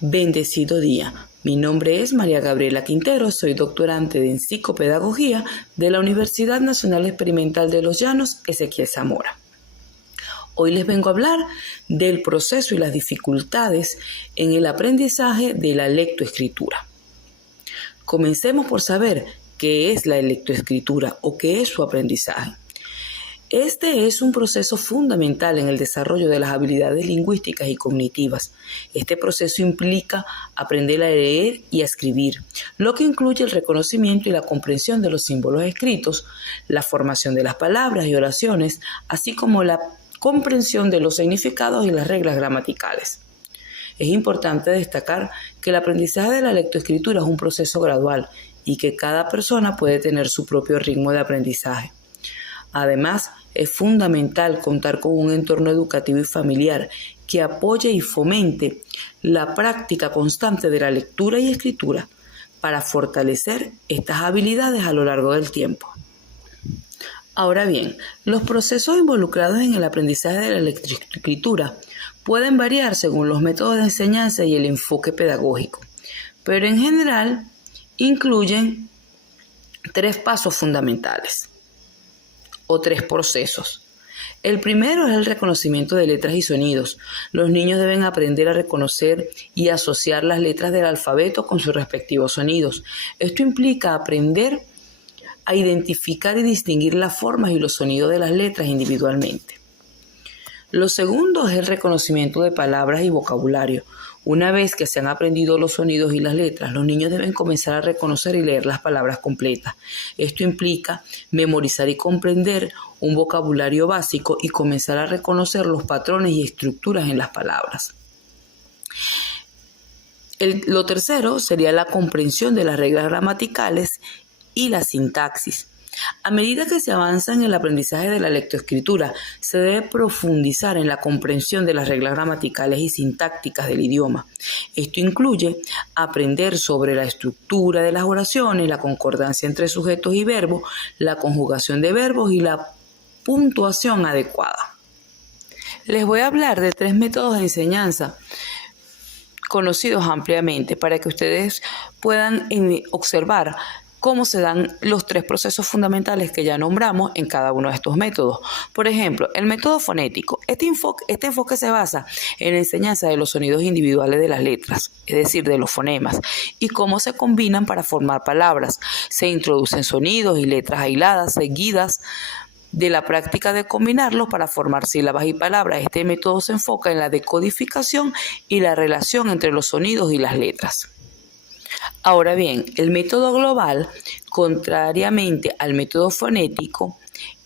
Bendecido día. Mi nombre es María Gabriela Quintero, soy doctorante en psicopedagogía de la Universidad Nacional Experimental de Los Llanos, Ezequiel Zamora. Hoy les vengo a hablar del proceso y las dificultades en el aprendizaje de la lectoescritura. Comencemos por saber qué es la lectoescritura o qué es su aprendizaje. Este es un proceso fundamental en el desarrollo de las habilidades lingüísticas y cognitivas. Este proceso implica aprender a leer y a escribir, lo que incluye el reconocimiento y la comprensión de los símbolos escritos, la formación de las palabras y oraciones, así como la comprensión de los significados y las reglas gramaticales. Es importante destacar que el aprendizaje de la lectoescritura es un proceso gradual y que cada persona puede tener su propio ritmo de aprendizaje. Además, es fundamental contar con un entorno educativo y familiar que apoye y fomente la práctica constante de la lectura y escritura para fortalecer estas habilidades a lo largo del tiempo. Ahora bien, los procesos involucrados en el aprendizaje de la lectoescritura pueden variar según los métodos de enseñanza y el enfoque pedagógico, pero en general incluyen 3 pasos fundamentales o 3 procesos. El primero es el reconocimiento de letras y sonidos. Los niños deben aprender a reconocer y asociar las letras del alfabeto con sus respectivos sonidos. Esto implica aprender a identificar y distinguir las formas y los sonidos de las letras individualmente. Lo segundo es el reconocimiento de palabras y vocabulario. Una vez que se han aprendido los sonidos y las letras, los niños deben comenzar a reconocer y leer las palabras completas. Esto implica memorizar y comprender un vocabulario básico y comenzar a reconocer los patrones y estructuras en las palabras. Lo tercero sería la comprensión de las reglas gramaticales y la sintaxis. A medida que se avanza en el aprendizaje de la lectoescritura, se debe profundizar en la comprensión de las reglas gramaticales y sintácticas del idioma. Esto incluye aprender sobre la estructura de las oraciones, la concordancia entre sujetos y verbos, la conjugación de verbos y la puntuación adecuada. Les voy a hablar de 3 métodos de enseñanza conocidos ampliamente para que ustedes puedan observar cómo se dan los 3 procesos fundamentales que ya nombramos en cada uno de estos métodos. Por ejemplo, el método fonético. Este enfoque se basa en la enseñanza de los sonidos individuales de las letras, es decir, de los fonemas, y cómo se combinan para formar palabras. Se introducen sonidos y letras aisladas, seguidas de la práctica de combinarlos para formar sílabas y palabras. Este método se enfoca en la decodificación y la relación entre los sonidos y las letras. Ahora bien, el método global, contrariamente al método fonético,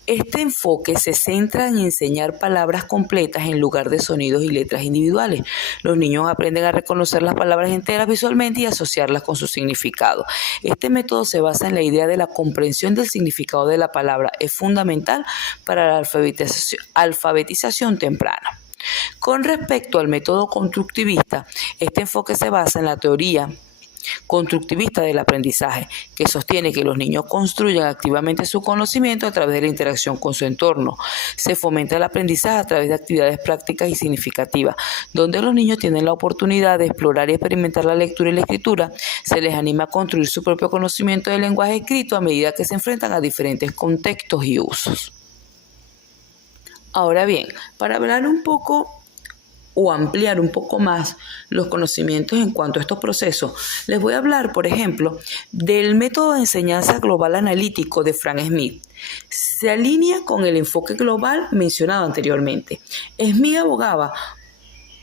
este enfoque se centra en enseñar palabras completas en lugar de sonidos y letras individuales. Los niños aprenden a reconocer las palabras enteras visualmente y asociarlas con su significado. Este método se basa en la idea de la comprensión del significado de la palabra. Es fundamental para la alfabetización temprana. Con respecto al método constructivista, este enfoque se basa en la teoría constructivista del aprendizaje, que sostiene que los niños construyen activamente su conocimiento a través de la interacción con su entorno. Se fomenta el aprendizaje a través de actividades prácticas y significativas, donde los niños tienen la oportunidad de explorar y experimentar la lectura y la escritura. Se les anima a construir su propio conocimiento del lenguaje escrito a medida que se enfrentan a diferentes contextos y usos. Ahora bien, para hablar un poco o ampliar un poco más los conocimientos en cuanto a estos procesos, les voy a hablar, por ejemplo, del método de enseñanza global analítico de Frank Smith. Se alinea con el enfoque global mencionado anteriormente. Smith abogaba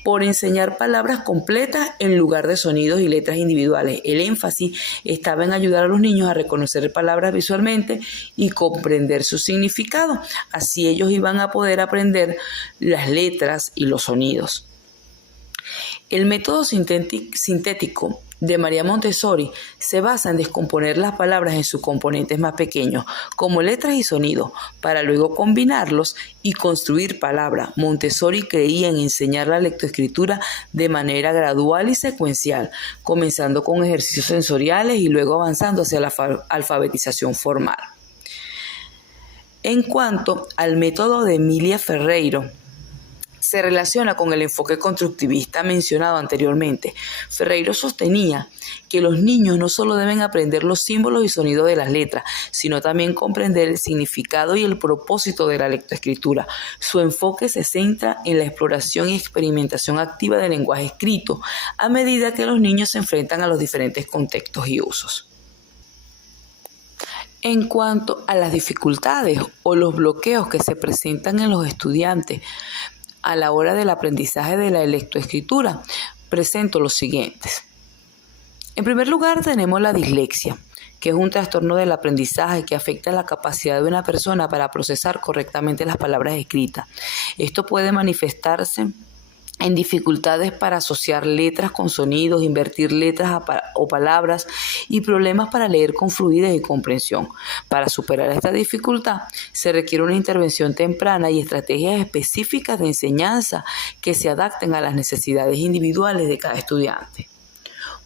por enseñar palabras completas en lugar de sonidos y letras individuales. El énfasis estaba en ayudar a los niños a reconocer palabras visualmente y comprender su significado. Así ellos iban a poder aprender las letras y los sonidos. El método sintético de María Montessori se basa en descomponer las palabras en sus componentes más pequeños, como letras y sonidos, para luego combinarlos y construir palabras. Montessori creía en enseñar la lectoescritura de manera gradual y secuencial, comenzando con ejercicios sensoriales y luego avanzando hacia la alfabetización formal. En cuanto al método de Emilia Ferreiro, se relaciona con el enfoque constructivista mencionado anteriormente. Ferreiro sostenía que los niños no solo deben aprender los símbolos y sonidos de las letras, sino también comprender el significado y el propósito de la lectoescritura. Su enfoque se centra en la exploración y experimentación activa del lenguaje escrito, a medida que los niños se enfrentan a los diferentes contextos y usos. En cuanto a las dificultades o los bloqueos que se presentan en los estudiantes a la hora del aprendizaje de la lectoescritura, presento los siguientes. En primer lugar, tenemos la dislexia, que es un trastorno del aprendizaje que afecta la capacidad de una persona para procesar correctamente las palabras escritas. Esto puede manifestarse en dificultades para asociar letras con sonidos, invertir letras o palabras y problemas para leer con fluidez y comprensión. Para superar esta dificultad se requiere una intervención temprana y estrategias específicas de enseñanza que se adapten a las necesidades individuales de cada estudiante.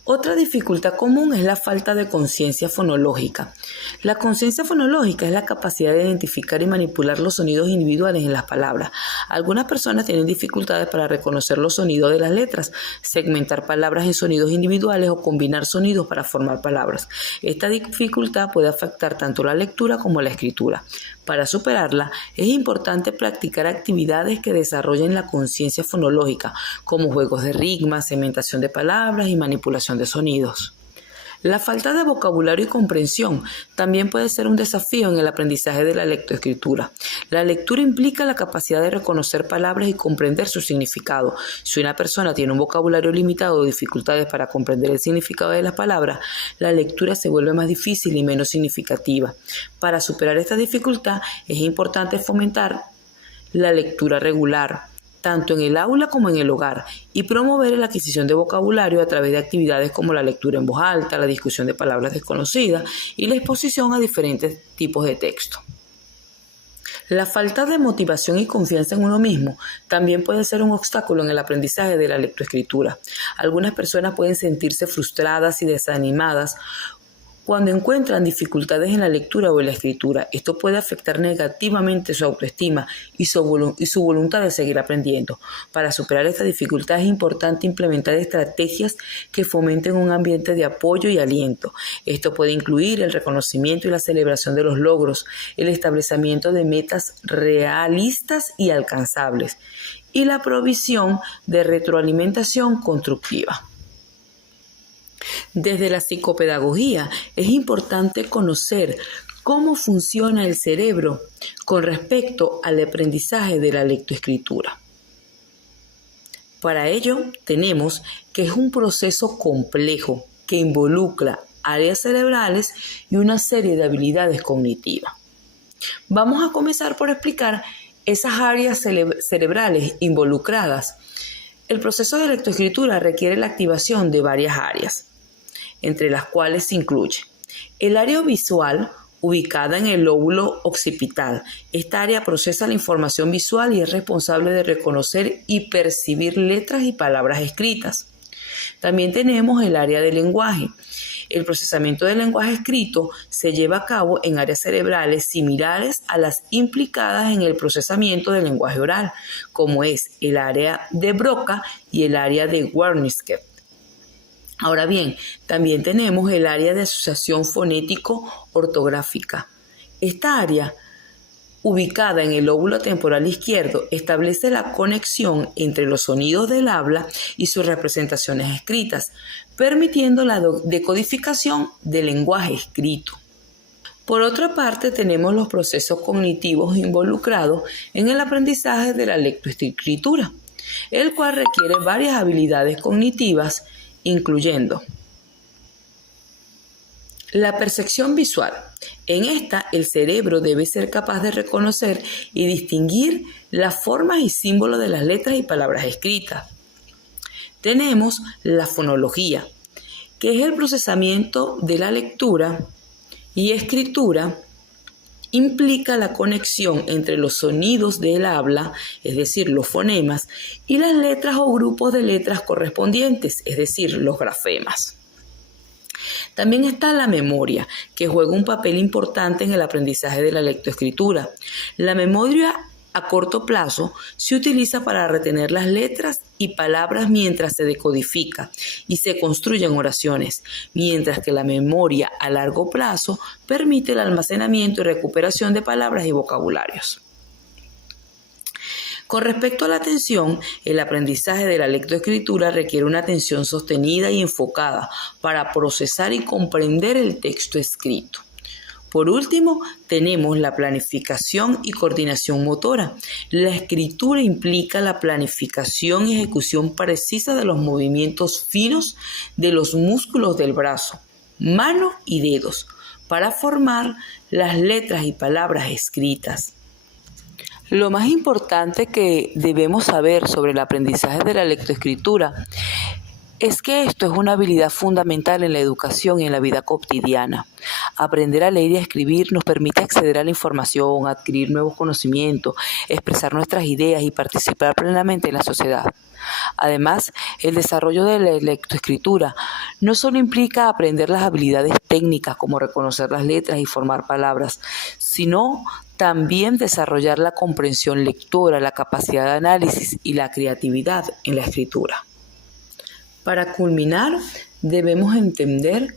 Otra dificultad común es la falta de conciencia fonológica. La conciencia fonológica es la capacidad de identificar y manipular los sonidos individuales en las palabras. Algunas personas tienen dificultades para reconocer los sonidos de las letras, segmentar palabras en sonidos individuales o combinar sonidos para formar palabras. Esta dificultad puede afectar tanto la lectura como la escritura. Para superarla, es importante practicar actividades que desarrollen la conciencia fonológica, como juegos de ritmos, segmentación de palabras y manipulación de sonidos. La falta de vocabulario y comprensión también puede ser un desafío en el aprendizaje de la lectoescritura. La lectura implica la capacidad de reconocer palabras y comprender su significado. Si una persona tiene un vocabulario limitado o dificultades para comprender el significado de las palabras, la lectura se vuelve más difícil y menos significativa. Para superar esta dificultad es importante fomentar la lectura regular, tanto en el aula como en el hogar, y promover la adquisición de vocabulario a través de actividades como la lectura en voz alta, la discusión de palabras desconocidas y la exposición a diferentes tipos de texto. La falta de motivación y confianza en uno mismo también puede ser un obstáculo en el aprendizaje de la lectoescritura. Algunas personas pueden sentirse frustradas y desanimadas cuando encuentran dificultades en la lectura o en la escritura. Esto puede afectar negativamente su autoestima y su voluntad de seguir aprendiendo. Para superar esta dificultad es importante implementar estrategias que fomenten un ambiente de apoyo y aliento. Esto puede incluir el reconocimiento y la celebración de los logros, el establecimiento de metas realistas y alcanzables, y la provisión de retroalimentación constructiva. Desde la psicopedagogía es importante conocer cómo funciona el cerebro con respecto al aprendizaje de la lectoescritura. Para ello tenemos que es un proceso complejo que involucra áreas cerebrales y una serie de habilidades cognitivas. Vamos a comenzar por explicar esas áreas cerebrales involucradas. El proceso de lectoescritura requiere la activación de varias áreas, entre las cuales se incluye el área visual, ubicada en el lóbulo occipital. Esta área procesa la información visual y es responsable de reconocer y percibir letras y palabras escritas. También tenemos el área del lenguaje. El procesamiento del lenguaje escrito se lleva a cabo en áreas cerebrales similares a las implicadas en el procesamiento del lenguaje oral, como es el área de Broca y el área de Wernicke. Ahora bien, también tenemos el área de asociación fonético-ortográfica. Esta área, ubicada en el lóbulo temporal izquierdo, establece la conexión entre los sonidos del habla y sus representaciones escritas, permitiendo la decodificación del lenguaje escrito. Por otra parte, tenemos los procesos cognitivos involucrados en el aprendizaje de la lectoescritura, el cual requiere varias habilidades cognitivas, incluyendo la percepción visual. En esta, el cerebro debe ser capaz de reconocer y distinguir las formas y símbolos de las letras y palabras escritas. Tenemos la fonología, que es el procesamiento de la lectura y escritura. Implica la conexión entre los sonidos del habla, es decir, los fonemas, y las letras o grupos de letras correspondientes, es decir, los grafemas. También está la memoria, que juega un papel importante en el aprendizaje de la lectoescritura. La memoria A corto plazo se utiliza para retener las letras y palabras mientras se decodifica y se construyen oraciones, mientras que la memoria a largo plazo permite el almacenamiento y recuperación de palabras y vocabularios. Con respecto a la atención, el aprendizaje de la lectoescritura requiere una atención sostenida y enfocada para procesar y comprender el texto escrito. Por último, tenemos la planificación y coordinación motora. La escritura implica la planificación y ejecución precisa de los movimientos finos de los músculos del brazo, mano y dedos para formar las letras y palabras escritas. Lo más importante que debemos saber sobre el aprendizaje de la lectoescritura es que esto es una habilidad fundamental en la educación y en la vida cotidiana. Aprender a leer y a escribir nos permite acceder a la información, adquirir nuevos conocimientos, expresar nuestras ideas y participar plenamente en la sociedad. Además, el desarrollo de la lectoescritura no solo implica aprender las habilidades técnicas como reconocer las letras y formar palabras, sino también desarrollar la comprensión lectora, la capacidad de análisis y la creatividad en la escritura. Para culminar, debemos entender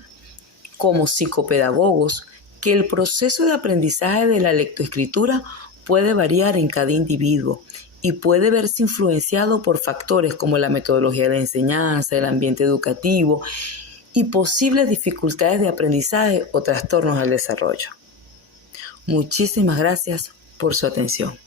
como psicopedagogos que el proceso de aprendizaje de la lectoescritura puede variar en cada individuo y puede verse influenciado por factores como la metodología de la enseñanza, el ambiente educativo y posibles dificultades de aprendizaje o trastornos del desarrollo. Muchísimas gracias por su atención.